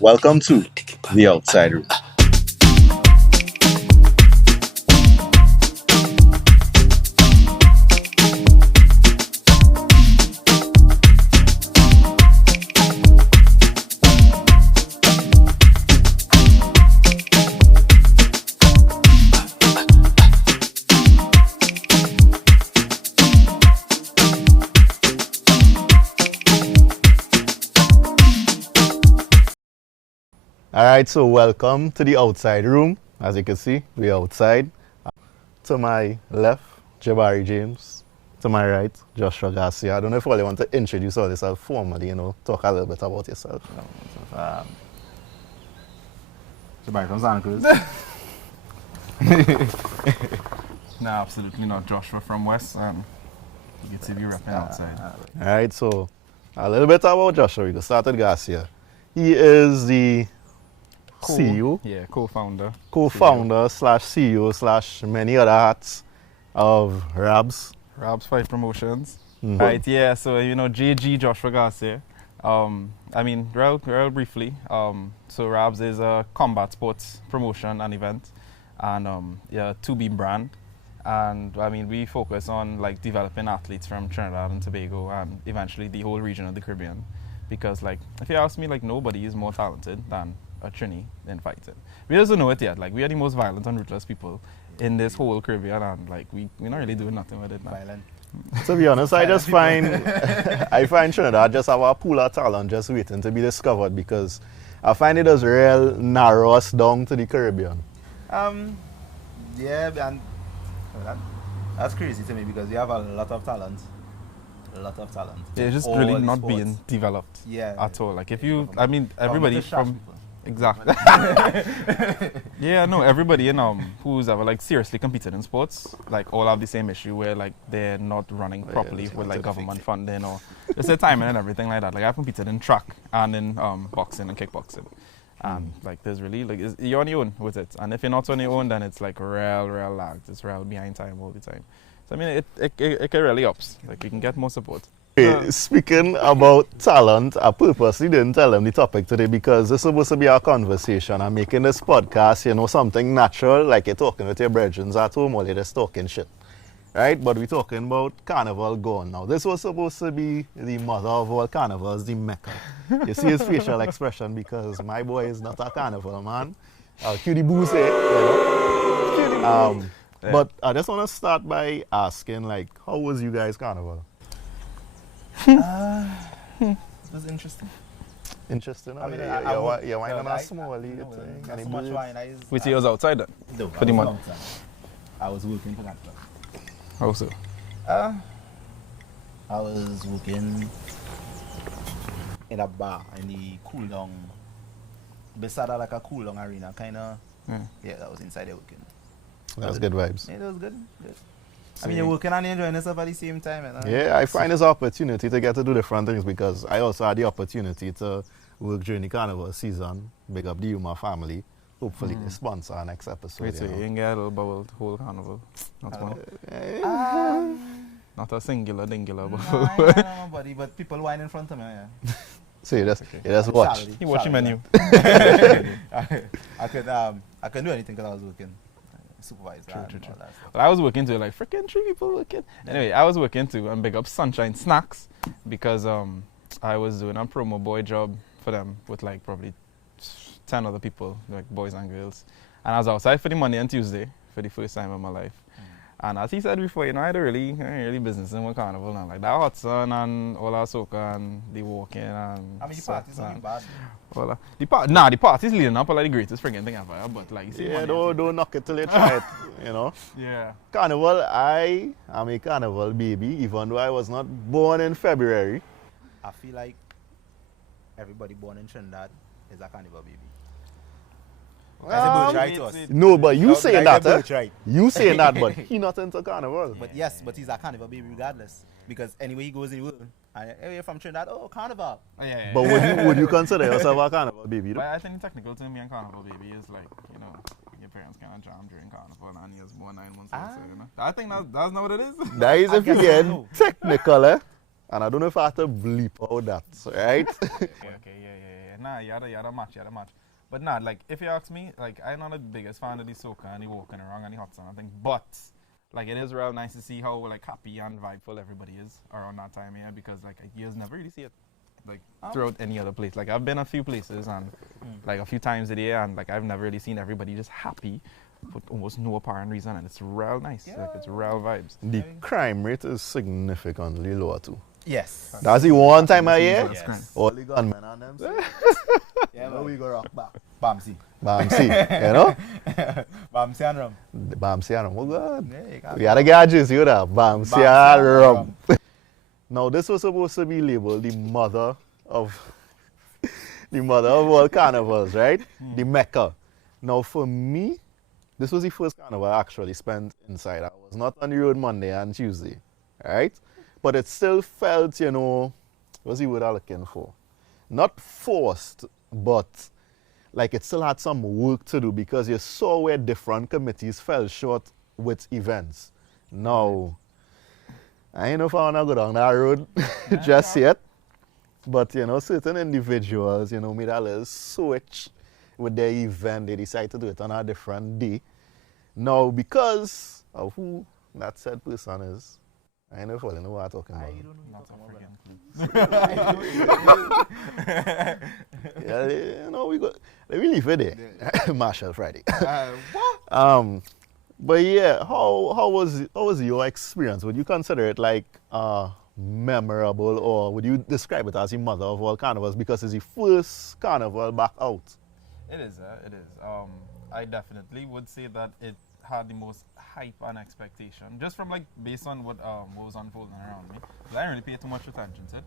Welcome to The Outside Room. All right, so welcome to The Outside Room. As you can see, we're outside. To my left, Jabari James. To my right, Joshua Garcia. I don't know if you want to introduce yourself formally, talk a little bit about yourself. Jabari from Santa Cruz. No, absolutely not. Joshua from West, and you can see me repping outside. All right, so a little bit about Joshua. We can start with Garcia. He is the CEO, Yeah, co-founder. co-founder slash CEO slash many other hats of Rabs. Rabs Fight Promotions. Mhm. Right, yeah, so JG Joshua Garcia. Real briefly. So Rabs is a combat sports promotion and event, and 2B brand. And we focus on like developing athletes from Trinidad and Tobago and eventually the whole region of the Caribbean. Because if you ask me, nobody is more talented than a Trini in fighting. We just don't know it yet. We are the most violent and ruthless people in this whole Caribbean, and we're not really doing nothing with it now. Violent. To be honest, I just find I find Trinidad just have a pool of talent just waiting to be discovered because I find it as real narrow us down to the Caribbean. Yeah, and that's crazy to me because we have a lot of talent. A lot of talent. Yeah, it's just All really the not sports. being developed Yeah. at all. Everybody From the from people. exactly. Yeah, no, everybody who's ever seriously competed in sports, all have the same issue where they're not running properly it's with not government funding or just their timing and everything like that. I've competed in track and in boxing and kickboxing. And there's really you're on your own with it. And if you're not on your own, then it's real lags. It's real behind time all the time. So it can really ups. You can get more support. Hey, speaking about talent, I purposely didn't tell them the topic today because this is supposed to be our conversation. I'm making this podcast, something natural, like you're talking with your brethren at home or you're just talking shit. Right? But we're talking about Carnival gone now. This was supposed to be the mother of all carnivals, the Mecca. You see his facial expression because my boy is not a carnival man. Cutie boo say, But I just want to start by asking, how was you guys' carnival? It was interesting. Interesting. I mean, You're whining on small. Not so much wine. Which years outside then? No, For the month. I was working for that club. How so? I was working in a bar in the cool down, beside a cool down arena, kind of. Yeah, that was inside there working. That's good vibes. Yeah, that was good. You're working and enjoying yourself at the same time. Yeah, I find this opportunity to get to do different things because I also had the opportunity to work during the carnival season. Big up the Yuma family. Hopefully they sponsor our next episode. Wait, so you can get a little bubble the whole carnival. Not one. Not a singular dingular bubble. No, buddy, but people wine in front of me. Yeah. So you just watch. Charity, You watch your charity, menu. yeah. I couldn't do anything because I was working. Supervisor. True. and all that stuff. Well, I was working too, freaking 3 people working. Anyway, I was working too, and big up Sunshine Snacks because I was doing a promo boy job for them with probably 10 other people, boys and girls. And I was outside for the Monday and Tuesday for the first time in my life. And as he said before, I had a really business in my carnival now. That hot sun and all our soca and the walking and I mean, the sweats parties are and bad. all that. The party's leading up are the greatest freaking thing ever. But you see, Yeah, Monday and don't knock it till you try it, Yeah. Carnival, I am a carnival baby, even though I was not born in February. I feel like everybody born in Trinidad is a carnival baby. That's a birthright to us. No, but you saying that, eh? Birthright. You saying that, but he not into carnival. But yes, but he's a carnival baby regardless. Because anywhere he goes in the world, and hey, you're from Trinidad, oh, carnival. Yeah. But would you consider yourself a carnival baby? Though? But I think the technical term being carnival baby is your parents kind of jam during carnival and he was born 9 months later, I think that's not what it is. That is I if you guess get so. technical, eh? And I don't know if I have to bleep out that, right? Okay, yeah. nah, you had a match. But nah, like, if you ask me, like, I'm not the biggest fan of the soca and the walking around and the hot sun and thing. But, like, it is real nice to see how, like, happy and vibeful everybody is around that time here because, like, you just never really see it, like, throughout any other place. Like, I've been a few places and, like, a few times a year and, like, I've never really seen everybody just happy for almost no apparent reason. And it's real nice. Yeah. Like, it's real vibes. The crime rate is significantly lower too. Yes. That's the one time a year. Yes. All the gunmen and them. Yeah, but we go rock back. Bamsi. Bamsi, you know? Bamsi and rum. Bamsi and rum. Oh God. Yeah, you got We had a gadgets, you know? Bamsi Bamsi and and rum. rum. Now this was supposed to be labeled the mother of all carnivals, right? The Mecca. Now for me, this was the first carnival I actually spent inside. I was not on the road Monday and Tuesday, right? But it still felt, you know, what's the word I'm looking for? Not forced, but like it still had some work to do because you saw where different committees fell short with events. Now, I ain't know if I want to go down that road just yet. But, you know, certain individuals, you know, made a little switch with their event. They decided to do it on a different day. Now, because of who that said person is, I ain't know if I know what I'm talking about. I don't know Not what a you're freaking Yeah, you know, we leave it there. Marshall Friday. What? But yeah, how was your experience? Would you consider it like memorable, or would you describe it as the mother of all carnivals because it's the first carnival back out? It is. I definitely would say that it had the most hype and expectation, just from like based on what was unfolding around me. 'Cause I didn't really pay too much attention to it,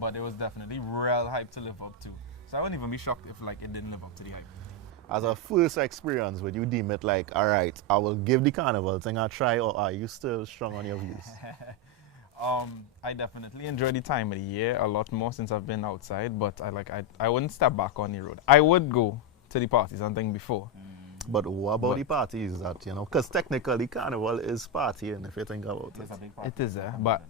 but it was definitely real hype to live up to. So I wouldn't even be shocked if like it didn't live up to the hype. As a first experience, would you deem it like, all right, I will give the carnival thing a try, or are you still strong on your views? I definitely enjoy the time of the year a lot more since I've been outside, but I wouldn't step back on the road. I would go to the parties and things before. But what about the parties that, you know, because technically carnival is partying if you think about it. It's a big part. It is, but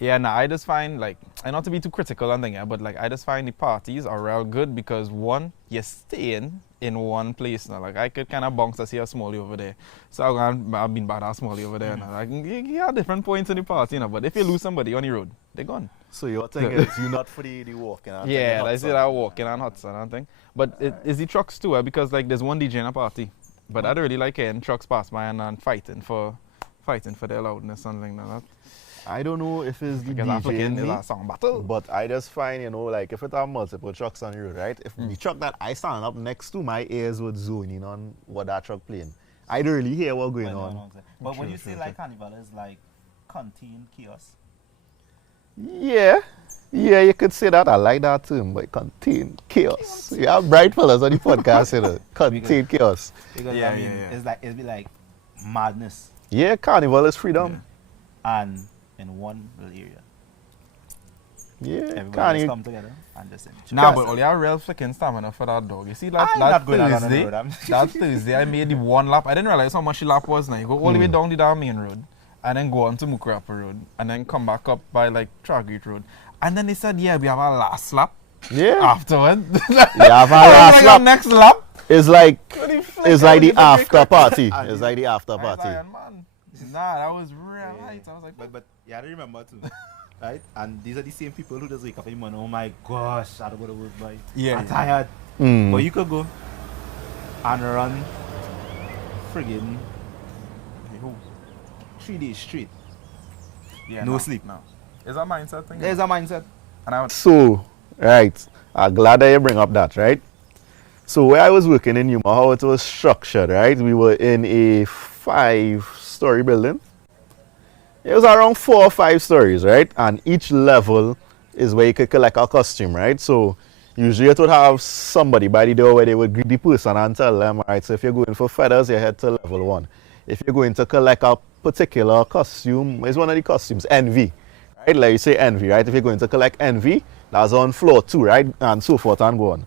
yeah, nah, I just find like, and not to be too critical and thing, but like I just find the parties are real good because one, you're staying in one place now. Like I could kind of bounce to see a Smalley over there, so I've been bad at Smalley over there. Now. Like you have different points in the party, you know. But if you lose somebody on the road, they're gone. So your thing is you not for the walking. And Yeah, I thing, see that walking on hot sun and thing. But it is the trucks too, because like there's one DJ in a party, but I don't really like hearing trucks pass by and fighting for their loudness and thing like that. I don't know if it's the Because DJ African in is me, a song battle. but I just find, you know, like if it have multiple trucks on the road, right? If the truck that I stand up next to, my ears would zone in on what that truck playing. I don't really hear what going on. But when True, you say true, like carnival is like contained chaos. Yeah, you could say that. I like that term, but contain chaos. You have bright fellas on the podcast, you know. Contain chaos. Because Yeah, I mean, yeah. it's like it'd be like madness Yeah, carnival is freedom. and in one little area. Yeah, Everybody just carnival. come together and just enjoy. Nah, but all you have real freaking stamina for that dog. You see that, I'm that not going out on the Thursday, road, I'm- that Thursday I made the one lap. I didn't realize how much the lap was now. You go all the way down the damn main road and then go on to Mukurapa Road and then come back up by like Tragate Road. And then they said, yeah, we have a last lap Yeah, afterward. you have a I was last like, lap. next lap. It's like Flick, it's like the you can make after it. party. It's like the after I was party. like, man, nah, that was real light. I was like, But you have to remember too, right? And these are the same people who just wake up in the morning. Oh my gosh, I don't go to work, boy. Yeah, I'm yeah. tired. Mm. But you could go and run friggin' 3 days straight. Yeah, No sleep. No. It's a mindset thing. There's a mindset. And I was, So, right, I'm glad that you bring up that, right? So where I was working in Yuma, how it was structured, right? We were in a 5-story building. It was around 4 or 5 stories, right? And each level is where you could collect a costume, right? So usually it would have somebody by the door where they would greet the person and tell them, all right, so if you're going for feathers, you head to level 1. If you're going to collect a particular costume, it's one of the costumes, envy, right? Like you say envy, right? If you're going to collect envy, that's on floor 2, right? And so forth and go on.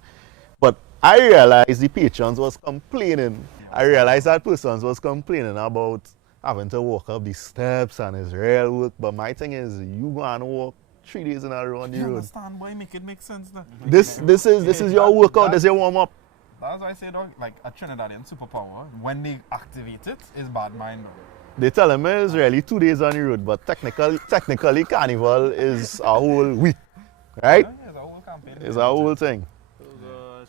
But I realized the patrons was complaining. I realized that person was complaining about having to walk up the steps and it's real work. But my thing is, you go and walk 3 days in a row on the You road. understand why make it make sense now? This is your workout, this is your warm up. That's why I say, dog, like a Trinidadian superpower, when they activate it, is bad mind, dog. They tell me it's really 2 days on the road, but technically carnival is a whole week, right? Yeah, it's a whole campaign. It's a whole thing. Oh gosh.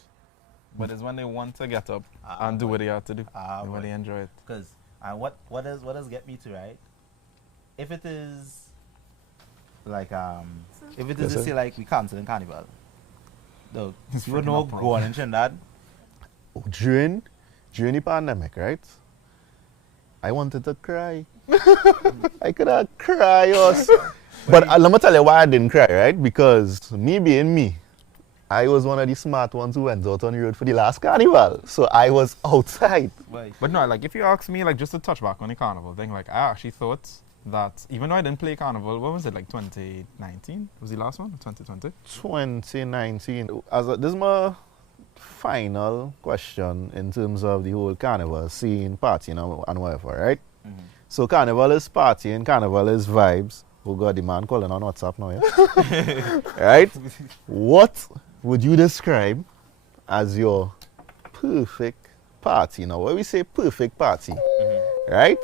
But it's when they want to get up Ah, and do what they have to do. Ah, when they enjoy it. Because what does get me to, right? If it is like if it is Yes, to sir. say like we canceling carnival, though It's you would freaking know uproar. go on in Trinidad. During the pandemic, right? I wanted to cry. I could have cried. But let me tell you why I didn't cry, right? Because me being me, I was one of the smart ones who went out on the road for the last carnival. So I was outside. Why? But no, like if you ask me, like just to touch back on the carnival thing, like I actually thought that even though I didn't play carnival, what was it, like 2019 was the last one, or 2020? 2019. This is my final question in terms of the whole carnival scene, partying and whatever, right? Mhm. So carnival is partying, carnival is vibes. Oh God, the man calling on WhatsApp now, yeah? Right? What would you describe as your perfect party? Now, when we say perfect party, right?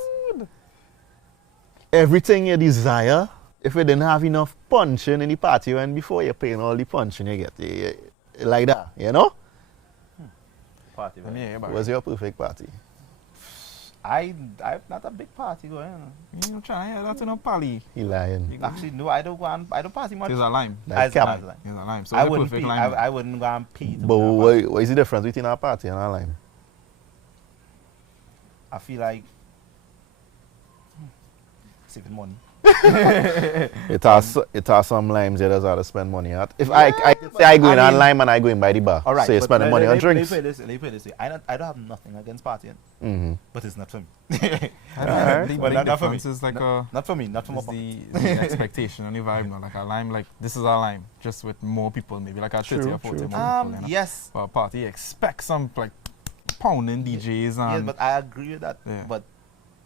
Everything you desire, if you didn't have enough punching in the party when before you're paying all the punching you get, like that, you know? Party. Let me Right? hear about What's your perfect party? I'm not a big party going. it. You know, trying to hear that in a pally. He lying. Actually, no, I don't party much. Here's a lime. Like As cap. like. Here's a lime. So I what's the wouldn't perfect pee. lime? I wouldn't go and pee. to But go to a party. what is the difference between a party and a lime? I feel like saving money. It has some limes you just have to spend money at. If I say I go in I on mean- lime and I go in by the bar, All right, so you're but spending money on drinks. Let me put it this way. I don't have nothing against partying, Mm-hmm. but it's not for me. Alright. The Well, big not for me. difference is like Not for me. Not for my is pocket. the expectation and the vibe now. Like a lime, like this is a lime, just with more people, maybe like a 30 True, or 40 true. more people. You know? Yes. But a party, you expect some like pounding DJs Yes, and but I agree with that. Yeah. But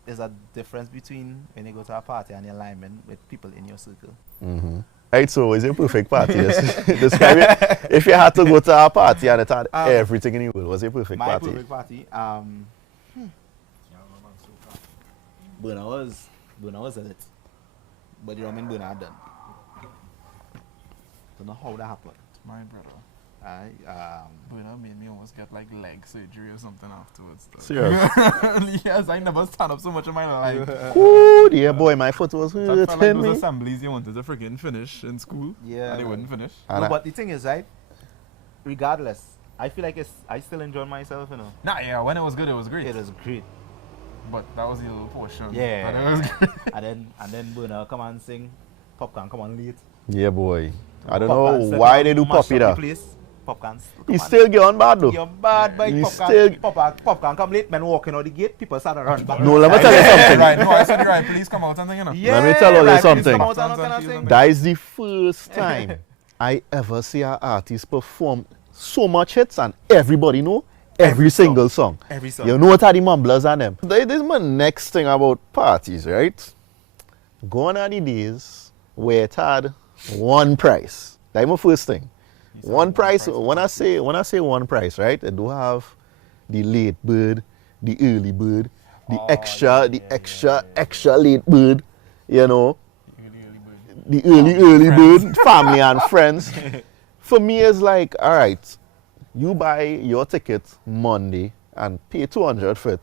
there's a difference between when you go to a party and you're liming with people in your circle. Mm-hmm. Right, so is it a perfect party? Describe it. If you had to go to a party and it had everything in the world, was it a perfect My party? perfect party. Burna was at it. But you know what I mean? Burna had done. Don't know how that happened. my brother. I But that made me almost get like leg surgery or something afterwards. Though. Serious? Yes, I never stand up so much in my life. Ooh, dear boy, my foot was So I felt like hurting those me. assemblies you wanted to freaking finish in school, Yeah, and they man. wouldn't finish. And no, I- but the thing is, right? Regardless, I feel like I still enjoy myself, you know. Nah, yeah, when it was good, it was great. It was great. But that was the little portion. Yeah. But it was great. and then Burna come and sing. Popcorn come on late. Yeah, boy. I don't Popcorn know set why up, they do mash up Poppy the there. place. Popcorn. He still get on bad though. You're bad by He popcorn. still- Popcorn come late, man walking out the gate, people start to run back. No, let me tell you something. Right, no, I said you're right. Please come out and think, you know. Yeah, Let me tell you right, something. please come out and kind of thing. That is the first time I ever see an artist perform so much hits and everybody know every single song. Every song. You know what are the mumblers and them. This is my next thing about parties, right? Gone are the days where it had one price. That's my first thing. One price. When I say one price, right? I do have the late bird, the early bird, the extra late bird. You know, the early bird, family and friends. For me, it's like, all right, you buy your ticket Monday and pay 200 for it,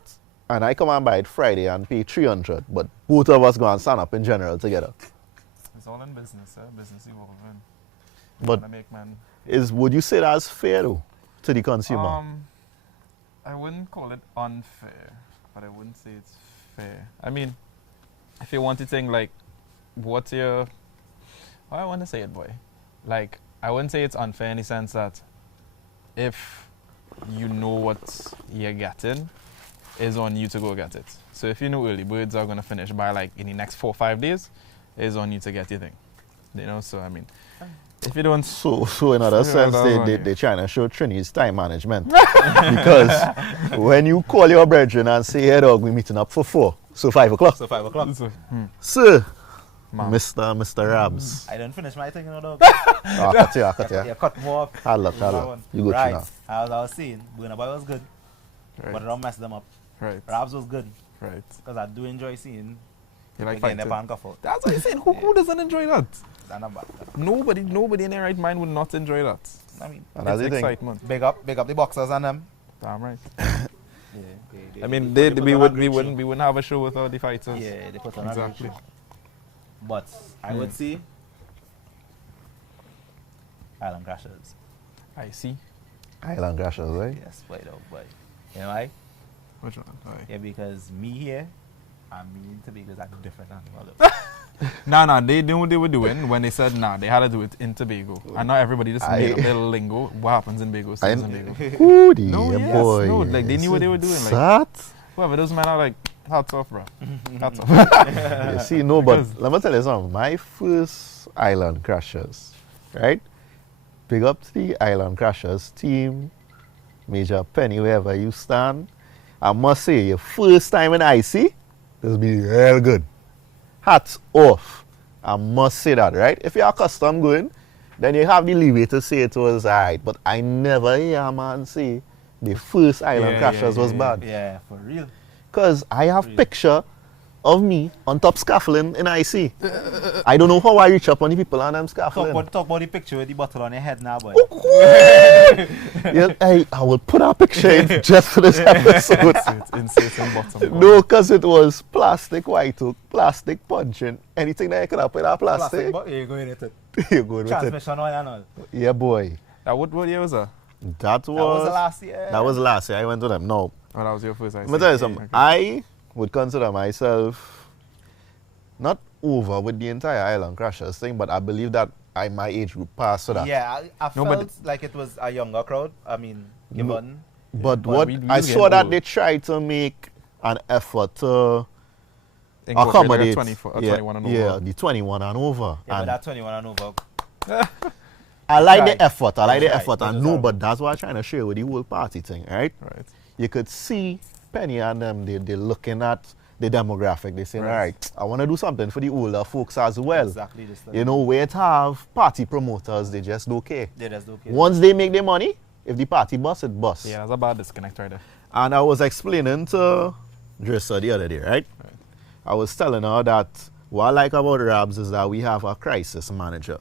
and I come and buy it Friday and pay 300. But both of us go and sign up in general together. It's all in business, business evolving. But Wanna make man. would you say that's fair though to the consumer? I wouldn't call it unfair, but I wouldn't say it's fair. I mean, if you want to think like, what's your, how I want to say it, boy, like I wouldn't say it's unfair in the sense that if you know what you're getting, it's on you to go get it. So if you know early birds are gonna finish by like in the next 4 or 5 days, it's on you to get your thing. You know, so I mean, if you don't, So in other Yeah, sense, that's they right. they trying to show Trini's time management. Because when you call your brethren and say, hey dog, we're meeting up for 4, so 5 o'clock. So 5 o'clock. so, Sir, Ma'am. Mr. Rabs. I didn't finish my thing, you know, dog. I cut you. You cut more up. Hello. You go right. through now. As I was saying, Burna Boy was good, Right. but it don't mess them up. Right. Rabs was good, Right. because I do enjoy seeing You like getting fighting? their pan cuff out. That's what I'm saying. Who doesn't enjoy that? That's not bad. Nobody in their right mind would not enjoy that. I mean, And that's It's the thing. excitement. big up the boxers and them. Damn right. Yeah, I mean, they we put on a wouldn't great show. we wouldn't have a show without the fighters. Yeah, they put on a Exactly. great show. But I would say Island Crashers. I see. Island Crashers, right? Yes, boy, dog, boy. You know why? Which one? Aye. Yeah, because me here, and me in Tobago is like different animal. Nah, they knew what they were doing when they said nah, they had to do it in Tobago. And not everybody just made up their lingo. What happens in Tobago stays in Tobago. Who the No, yes, boy? no, like, they knew what they were doing, like- That? Whoever those men are like, hats off, bro. Hats off. You see, no, but Because- let me tell you something. My first Island Crashers, right? Big up to the Island Crashers team, Major Penny, wherever you stand. I must say, your first time in IC, this be real good. Hats off. I must say that, right? If you're accustomed going, then you have the leeway to say it was alright. But I never hear a man say the first Island Crashers was bad. Yeah, for real. Because I have picture of me on top scaffolding in IC. I don't know how I reach up on the people on them scaffolding. Talk about the picture with the bottle on your head now, boy. Yeah, I will put a picture in just for this episode. It's insane bottom. No, because it was plastic white hook, plastic punching, anything that you could have put a plastic, but you're going with it. you're good with it. Transmission oil and all. Yeah, boy. What year was that? That That was the was last year. that was last year. I went to them. No, Oh, that was your first let me tell you something. I would consider myself not over with the entire Island Crashers thing, but I believe that my age group passed to that. Yeah, I No, felt but- like it was a younger crowd. I mean, given. But But what we I was saw getting that old. they tried to make an effort to Incorporated accommodate 21 and over. yeah, the 21 and over. Yeah, but And that 21 and over. I like Right. the effort. I like the Right. effort. That And is no, how- but that's what I'm trying to share with the whole party thing, right? Right. You could see Penny and them, they're looking at the demographic. They're saying, Right. all right, I want to do something for the older folks as well. Exactly this. You know, where it have party promoters, they just don't care. They just don't care. Once they make their money, if the party bust, it busts. Yeah, that's a bad disconnect right there. And I was explaining to Drissa the other day, right? I was telling her that what I like about Rabs is that we have a crisis manager.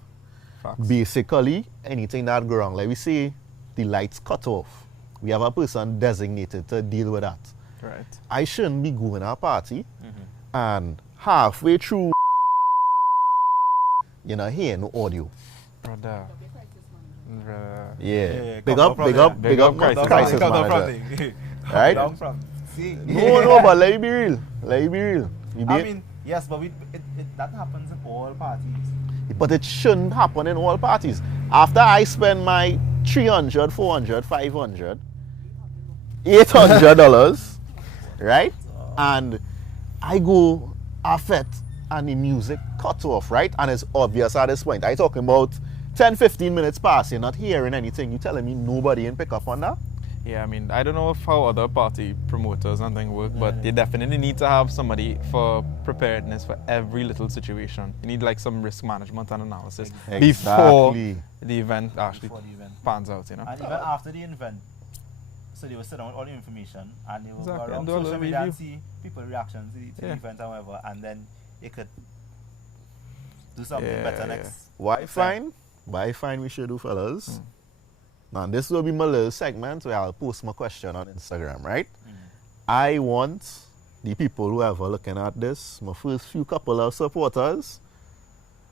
Facts. Basically, anything that go wrong, like we say, the lights cut off. We have a person designated to deal with that. Right. I shouldn't be going to a party and halfway through, you know, hear no audio. Brother. Yeah. come Big up, from big there. up, big up, Crisis crisis manager. manager. Right? Down from. See. No, but let me be real. Let me be real. You I be- mean, yes, but that happens in all parties. But it shouldn't happen in all parties. After I spend my $300, $400, $500, $800, right? And I go affect and the music cut off, right? And it's obvious at this point. I talking about 10, 15 minutes past, you're not hearing anything. You telling me nobody ain't pick up on that? Yeah, I mean, I don't know if how other party promoters and things work, but they definitely need to have somebody for preparedness for every little situation. You need like some risk management and analysis before Exactly. the event actually Before the event. pans out, you know? And even after the event, so they will sit down with all the information and they will Exactly, go around and do all the social media and review. see people's reactions to the Yeah. event and whatever, and then they could do something Yeah, better yeah. next. What I next time. find we should do, fellas. Now, this will be my little segment where I'll post my question on Instagram, right? I want the people who are looking at this, my first few couple of supporters,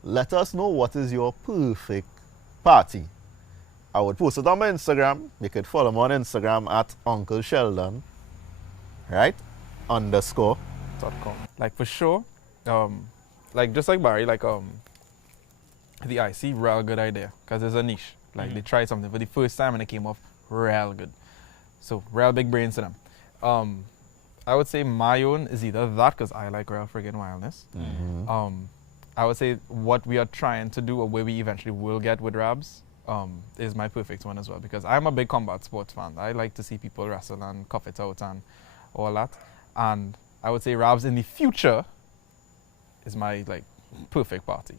let us know what is your perfect party. I would post it on my Instagram. You could follow me on Instagram at Uncle Sheldon, right? _. .com. Like for sure, like just like Barry, like the IC, real good idea, because it's a niche. Like they tried something for the first time and it came off real good. So real big brains to them. I would say my own is either that, because I like real friggin' wildness. I would say what we are trying to do, or where we eventually will get with Rabs, is my perfect one as well, because I'm a big combat sports fan. I like to see people wrestle and cuff it out and all that. And I would say Rabs in the future is my like perfect party.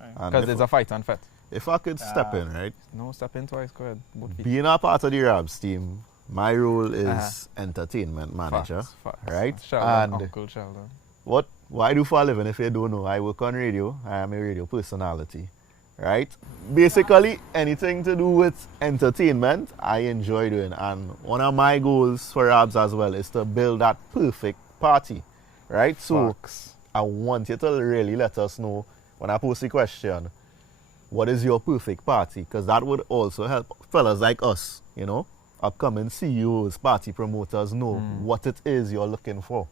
And Because if, it's a fight and fit. if I could step in, right? No, step in twice, go ahead. Both feet. Being a part of the Rabs team, my role is Uh-huh. entertainment manager, Facts. right? Sheldon, And Uncle Sheldon. what I do for a living, if you don't know, I work on radio. I am a radio personality, right? Basically, anything to do with entertainment, I enjoy doing. And one of my goals for Rabs as well is to build that perfect party, right? So Facts. I want you to really let us know when I post the question, what is your perfect party? Because that would also help fellas like us, you know, upcoming CEOs, party promoters know what it is you're looking for,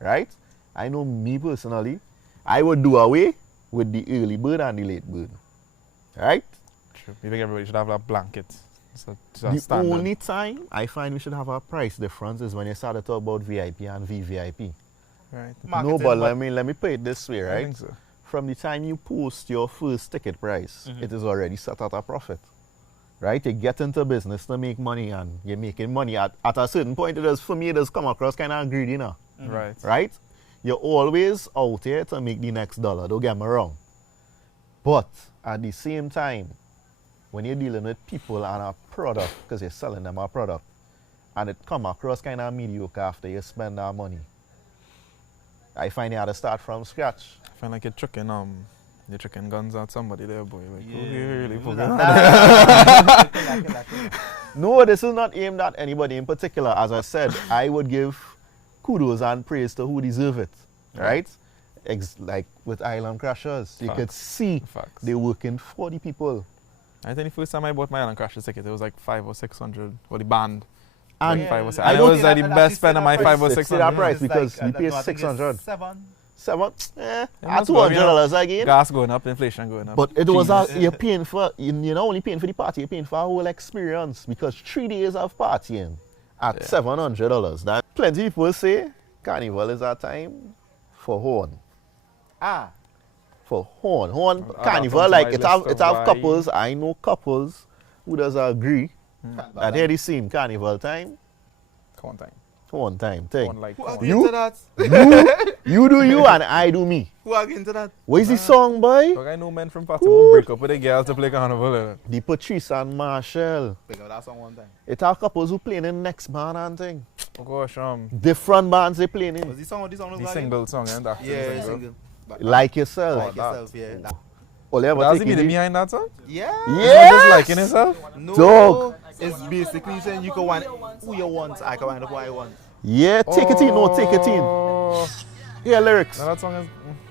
right? I know me personally, I would do away with the early bird and the late bird, right? True. You think everybody should have a blanket? It's a The standard. only time I find we should have a price difference is when you start to talk about VIP and VVIP. Right. No, Marketing, but let me put it this way, I right? think so. From the time you post your first ticket price, it is already set at a profit. Right? You get into business to make money and you're making money. At a certain point, for me, it does come across kind of greedy, you know? Right. Right? You're always out here to make the next dollar, don't get me wrong. But at the same time, when you're dealing with people and a product, because you're selling them a product, and it come across kind of mediocre after you spend that money, I find you have to start from scratch. I feel like you're chucking guns at somebody there, boy. Like, Yeah. okay, really Nah, fucking nah, nah. No, this is not aimed at anybody in particular. As I said, I would give kudos and praise to who deserve it, right? Like with Island Crashers, you could Facts. see Facts. they're working for the people. I think the first time I bought my Island Crashers ticket, it was like 500 or 600 for the band. And Like 5 or 6. I And it don't was like the best spend of my 5 or It's 600. that price It's because like, we pay no, I think it's 600. 7. Seven, It at must go, you know. $200 again. Gas going up, inflation going up. But it was Jesus. you're paying for, you're not only paying for the party, you're paying for a whole experience because 3 days of partying at Yeah. $700. That plenty of people say Carnival is our time for horn. Ah. For horn I'll Carnival, add that like to it my have list it of have why- couples. I know couples who does agree that here the same Carnival time, One time. horn time thing. One like Who one. agree You? to that? You do you and I do me. Who agree to that? What is the song, boy? Look, I know men from party who break up with a girl to play carnival. The Patrice and Marshall. Pick up that song one time. It have couples who playing in next band and thing. Oh gosh, Different bands they playing Was in. this song? This song look the like single song and that. Yeah, single. But Like yourself. like that. yourself, yeah. That- All you ever That's the take meaning it. behind that song? Yeah. It's not just liking Yes! yourself? No. Dog. It's basically saying you can want who you want. I can want who I want. Yeah, take it in, no, take it in. Oh. Yeah, lyrics. Now that song is.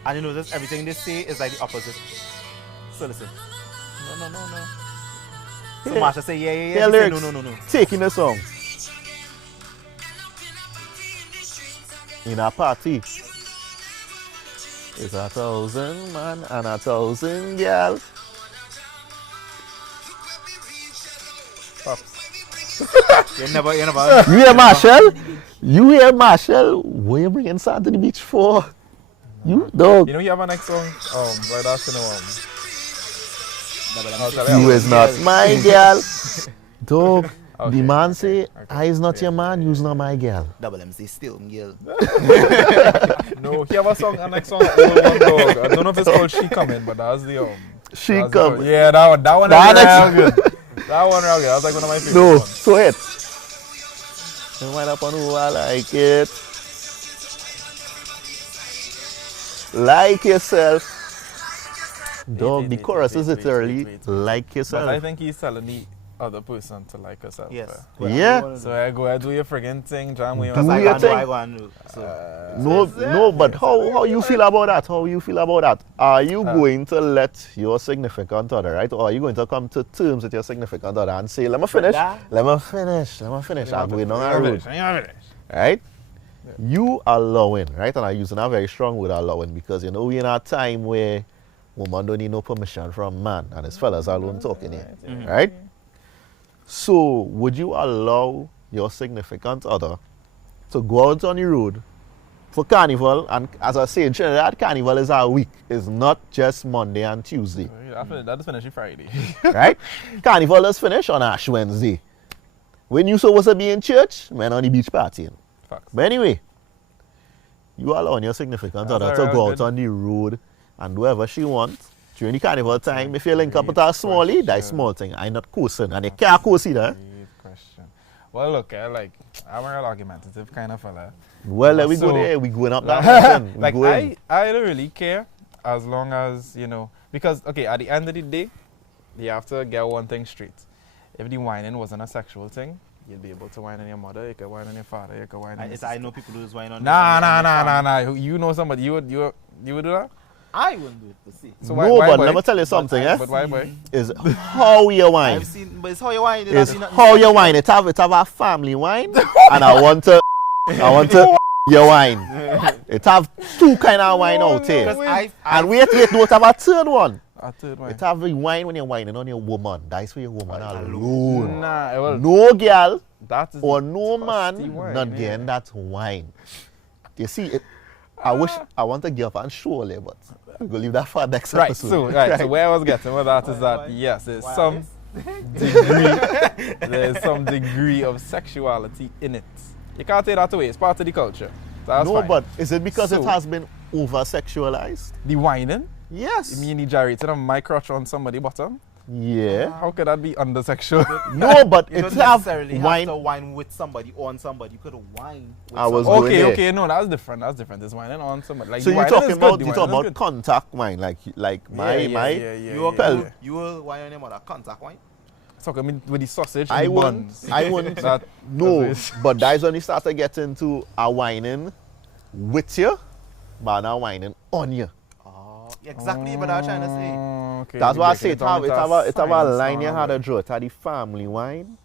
And you know this, everything they say is like the opposite. So listen. No. So Yeah. Marsha say yeah. Yeah, She say, lyrics. no. Taking the song. In a party. It's 1,000 man and 1,000 gal. You never. You hear Marshall? You hear Marshall? What you bringing sand to the beach for? You dog. You know, you have a next song. Right after You is not my gal. Dog. The Okay, man okay, say, okay. I is not your man, you's not my gal. Double MC still, girl. No, he have a song, a next song, Old One Dog. I don't know if it's called She Coming, but that's the She that's come. The, yeah, that one. That one. That is next- real good. That one real good. That was like one of my favorite No, ones. so it. You wind up on who I like it. Like yourself. Dog, the chorus is literally like But I yourself. think he's telling the other person to like herself. Yes. Yeah. So I go ahead, do your friggin' thing, jam with Do your I your go and do, thing. I go and do. So. No, but how you feel about that? How you feel about that? Are you going to let your significant other, right? Or are you going to come to terms with your significant other and say, let me finish, that- let me finish, I'm going on a road, right? You allowing, right? And I'm using a very strong word, allowing, because you know we're in a time where woman don't need no permission from man, and it's fellas alone talking here, right? So, would you allow your significant other to go out on the road for Carnival? And as I say, in Trinidad, Carnival is our week. It's not just Monday and Tuesday, That's finishing Friday. right? Carnival does finish on Ash Wednesday. When you supposed to be in church, man on the beach partying. Facts. But anyway, you allowing your significant That's other to alright, go out good. on the road and do whatever she wants. During the carnival time, if you link up with her smally, that's small thing. I not cursing, and you can't curse either. Great question. Well, look, I'm a real argumentative kind of fella. Well, let we go So- there. We going up that mountain. We Like, going. I don't really care as long as, because, okay, at the end of the day, you have to get one thing straight. If the whining wasn't a sexual thing, you'll be able to whine on your mother, you can whine on your father, you can whine on your I know people who's whining on Nah. You know somebody, you would do that? I wouldn't do it to see. So No, but boy? let me tell you something, But why, boy? Is how you whine. I've seen, but it's how you whine. It's how you whine. It have a family wine, and I want to your wine. It have two kind of wine out here. Because And wait, don't have a third one. A third one. It have a wine when you're whining on your woman. That's for your woman alone. Nah, well, No girl that is or no trusty man wine, not yeah. getting that wine. You see, I wish I want to give up and show you, but we'll leave that for next Right, episode. so where I was getting with that is that yes, there's some degree of sexuality in it. You can't take that away. It's part of the culture. So that's No, fine. but is it because it So- has been over sexualized? The whining, Yes. you mean the gyrating of my crotch on somebody's bottom? Yeah. How could that be under sexual? No, but you it don't have necessarily wine. have to whine with somebody on somebody. You could have whine with I was somebody. going okay, there. no, that's different. That's different. There's whining on somebody. Like So the you're whining talking is about good. you The talking whining is about contact wine, like my You will, Well- you will whine on your mother. Contact whine. good. Talking with the sausage I and the wouldn't. buns. I wouldn't. That- No, that's it. but that's when you start to get into a whining with you, but now whining on you. Oh, exactly what I was trying to say. Okay, That's we why I break say it it down have into a science line you now, had to right? draw. It had the family wine.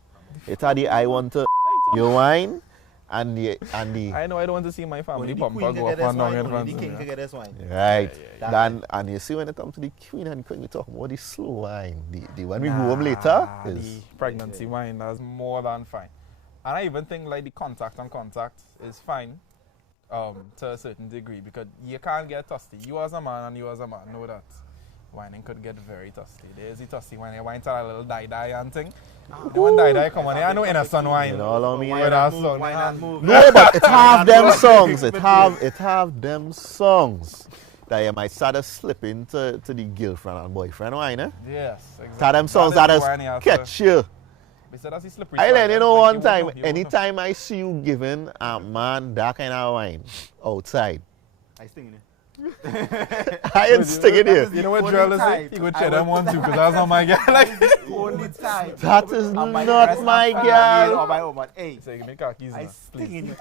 It had the I want to your wine, and the I know I don't want to see my family Only the bumper queen go can up get this and down wine. in Only front the of king me. can get this wine. right. yeah. Then and you see when it comes to the queen and queen, we talk about the slow wine. The when we go home later The is pregnancy wine, that's more than fine. And I even think like the contact on contact is fine to a certain degree because you can't get thirsty. You as a man and you as a man know that whining could get very thirsty. There's the thirsty wine. You wine to a little die and thing. The one die come on here. I know innocent wine. You know, allow me. Wine With and that move, song. wine and move. No, but it have them Wine songs. and It move. have them songs that you might start to slip into the girlfriend and boyfriend wine. Eh? Yes, exactly. Tell them songs that is the wine you have just to- catch you. They said that's the slippery I side, let you know like, one won't time, know, you won't know. anytime I see you giving a man that kind of wine outside, I sting in it. I ain't sticking here. You know what Only drill is? time You go I check them want one too, because that's not my guy. Like, Only time. That is I not might press my a girl. or my woman. Hey, say, give me khakis I now, sting please. in you.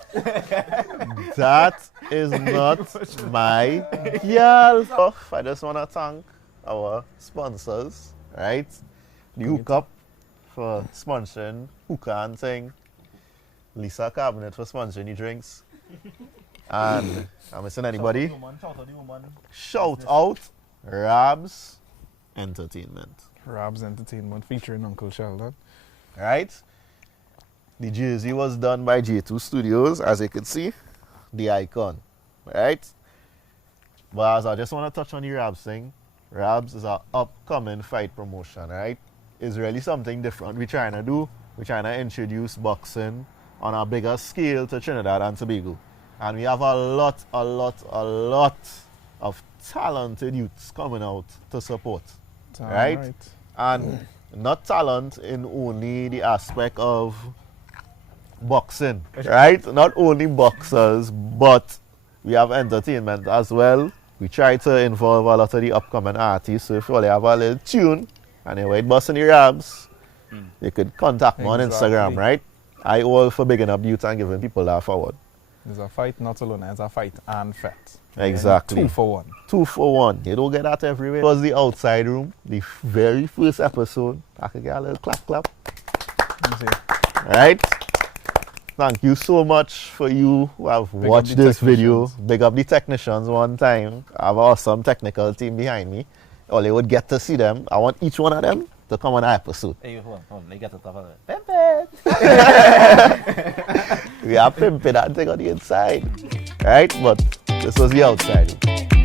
That is not my girl. Oh, I just want to thank our sponsors, right? The Hookup for sponsoring hookah and thing. Lisa Cabinet for sponsoring the drinks. And I'm missing anybody. Shout out Rabs Entertainment. Rob's Entertainment featuring Uncle Sheldon. Right? The jersey was done by J2 Studios, as you can see, the icon. Right? But as I just want to touch on the Rabs thing, Rabs is our upcoming fight promotion, right? It's really something different we're trying to do. We're trying to introduce boxing on a bigger scale to Trinidad and Tobago. And we have a lot of talented youths coming out to support. Right? And not talent in only the aspect of boxing, right? Not only boxers, but we have entertainment as well. We try to involve a lot of the upcoming artists. So if you only have a little tune and you're busting your Rabs, you could contact me on Instagram, Exactly. right? I all for bigging up youth and giving people that forward. It's a fight, not alone. It's a fight and fet. Exactly. 2 for 1. 2 for 1. You don't get that everywhere. It was the outside room, the very first episode. I could get a little clap. You see. Right? Thank you so much for you who have Big up watched the this video. technicians. Big up the technicians one time. I have an awesome technical team behind me. Or they would get to see them. I want each one of them to come on an episode. Hey, hold on. They get the top of it. Pimpin'. We are pimping that thing on the inside. Right? But this was the outside room.